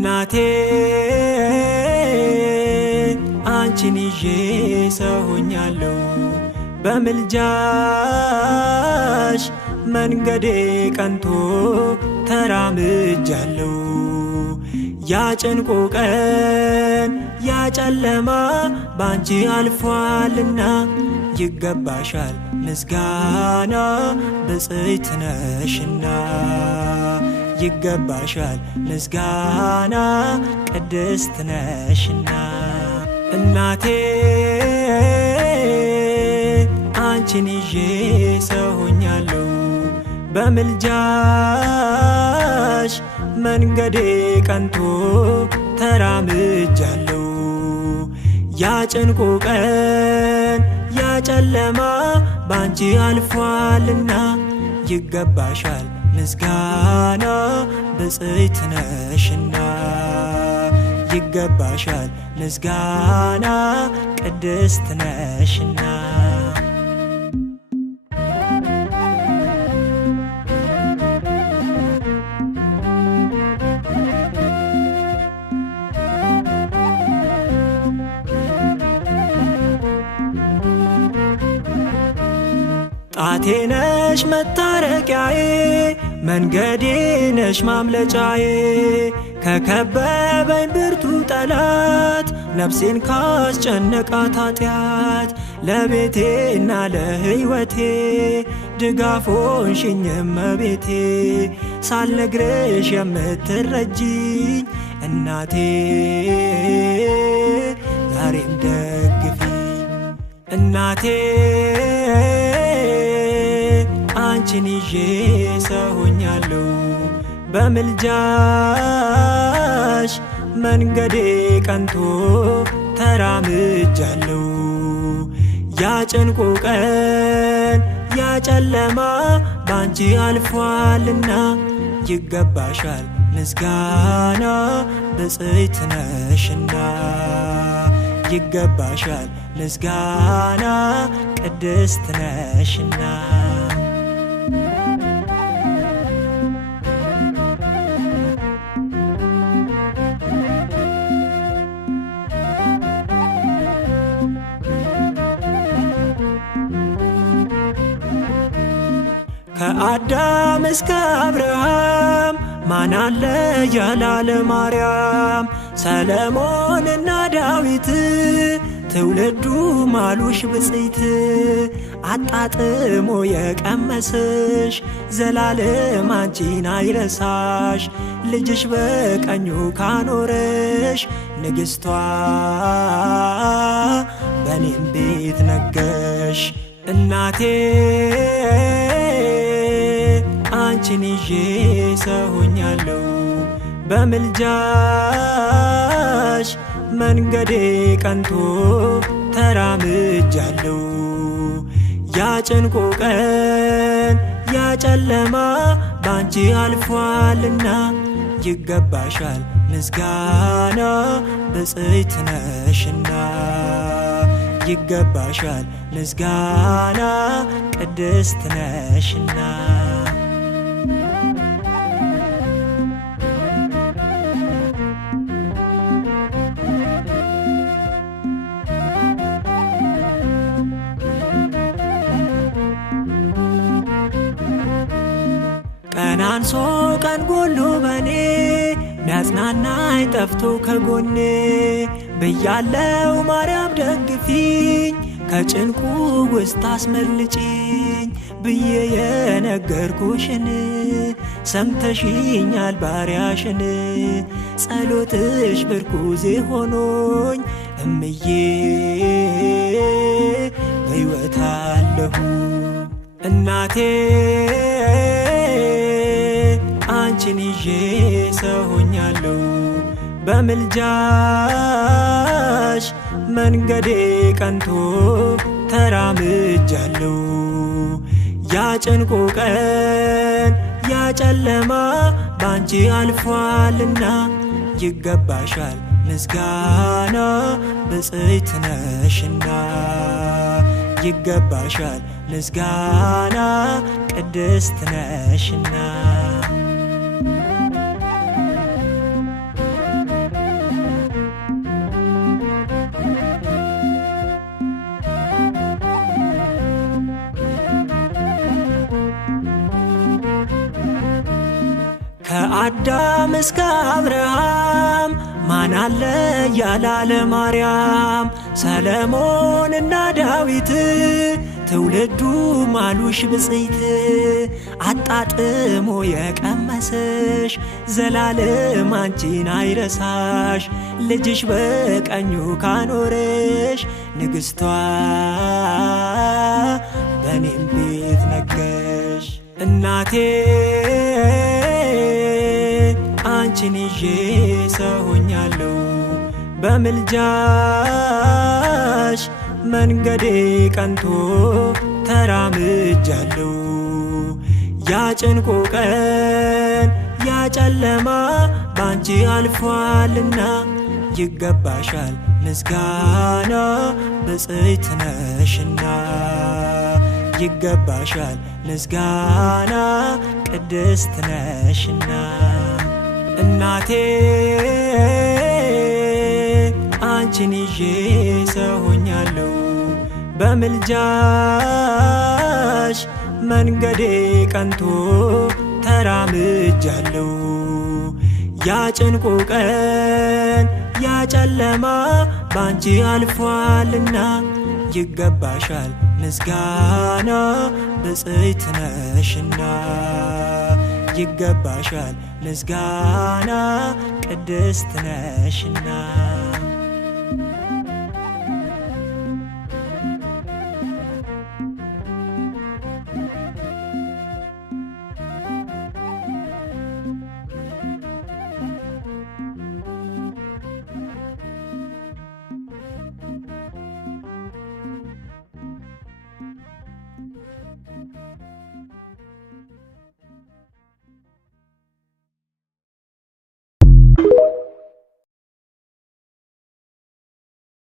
እናቴ አንቺን ይዤ ሰው ሆኛለሁ በምልጃሽ መንገዴ ቀንቶ ተራምጃለሁ። ያ ጭንቁ ቀን ያ ጨለማ ባንቺ አልፏልና ይገባሻል ምስጋና ብፅዕት ነሽና ይገባሻል ምስጋና ቅድስት ነሽና እናቴ አንቺን ይዤ ሰው ሆኛለሁ በምልጃሽ መንገዴ ቀንቶ ተራምጃለሁ። ያ ጭንቁ ቀን ያ ጨለማ ባንቺ አልፏልና ይገባሻል ምስጋና ብፅዕት ነሽና ይገባሻል ምስጋና ቅድስት ነሽና ጣቴ ነሽ መታረቂያዬ መንገዴ ነሽ ማምለጫዬ ከከበበኝ ብርቱ ጠላት ነፍሴን ካስጨነቃት ኃጢአት ለቤቴና ለሕይወቴ ድጋፍ ሆንሽኝ እመቤቴ ሳልነግርሽ የምትረጂኝ እናቴ ዛሬም ደግፊኝ እናቴ አንቺን ይዤ ሰው ሆኛለሁ በምልጃሽ መንገዴ ቀንቶ ተራምጃለሁ። ያ ጭንቁ ቀን ያ ጨለማ ባንቺ አልፏልና ይገባሻል ምስጋና ብፅዕት ነሽና ይገባሻል ምስጋና ቅድስት ነሽና ከአዳም እስከ አብርሃም ማን አለ ያላለ ማርያም ሰለሞንና ዳዊት ትውልዱ ማሉሽ ብፅዕት አጣጥሞ የቀመስሽ ዘላለም አንቺን አይረሳሽ ልጅሽ በቀኙ ካኖረሽ ንግሥቷ በኔም ቤት ነገሽ እናቴ አንቺን ይዤ ሰው ሆኛለሁ በምልጃሽ መንገዴ ቀንቶ ተራምጃለሁ። ያ ጭንቁ ቀን ያ ጨለማ ባንቺ አልፏልና ይገባሻል ምስጋና ብፅዕት ነሽና ይገባሻል ምስጋና ቅድስት ነሽና ቀን አንሶ ቀን ጎሎ በኔ ሚያጽናናኝ ጠፍቶ ከጎኔ ብያለው ማርያም ደግፊኝ ከጭንቁ ውስጥ አስመልጪኝ ብዬ የነገርኩሽን ሰምተሽኛል ባሪያሽን ጸሎትሽ ምርኩዜ ሆኖኝ እምዬ በሕይወት አለሁ እናቴ አንቺን ይዤ ሰው ሆኛለሁ በምልጃሽ መንገዴ ቀንቶ ተራምጃለሁ። ያ ጭንቁ ቀን ያ ጨለማ ባንቺ አልፏልና ይገባሻል ምስጋና ብፅዕት ነሽና ይገባሻል ምስጋና ቅድስት ነሽና ከአዳም እስከ አብርሃም ማን አለ ያላለ ማርያም ሰለሞንና ዳዊት ትውልዱ ማሉሽ ብፅዕት አጣጥሞ የቀመሰሽ ዘላለም አንቺን አይረሳሽ ልጅሽ በቀኙ ካኖረሽ ንግሥቷ በኔም ቤት ነገሽ እናቴ አንቺን ይዤ ሰው ሆኛለሁ በምልጃሽ መንገዴ ቀንቶ ተራምጃለሁ ያጭንቁ ቀን ያጨለማ ባንቺ አልፏልና ይገባሻል ምስጋና ብፅዕት ነሽና ይገባሻል ምስጋና ቅድስት ነሽና እናቴ አንቺን ይዤ ሰው ሆኛለሁ በምልጃሽ መንገዴ ቀንቶ ተራምጃለሁ ያጭንቁ ቀን ያጨለማ ባንቺ አልፏልና ይገባሻል ምስጋና ብፅዕት ነሽና ይገባሻል ምስጋና ቅድስት ነሽና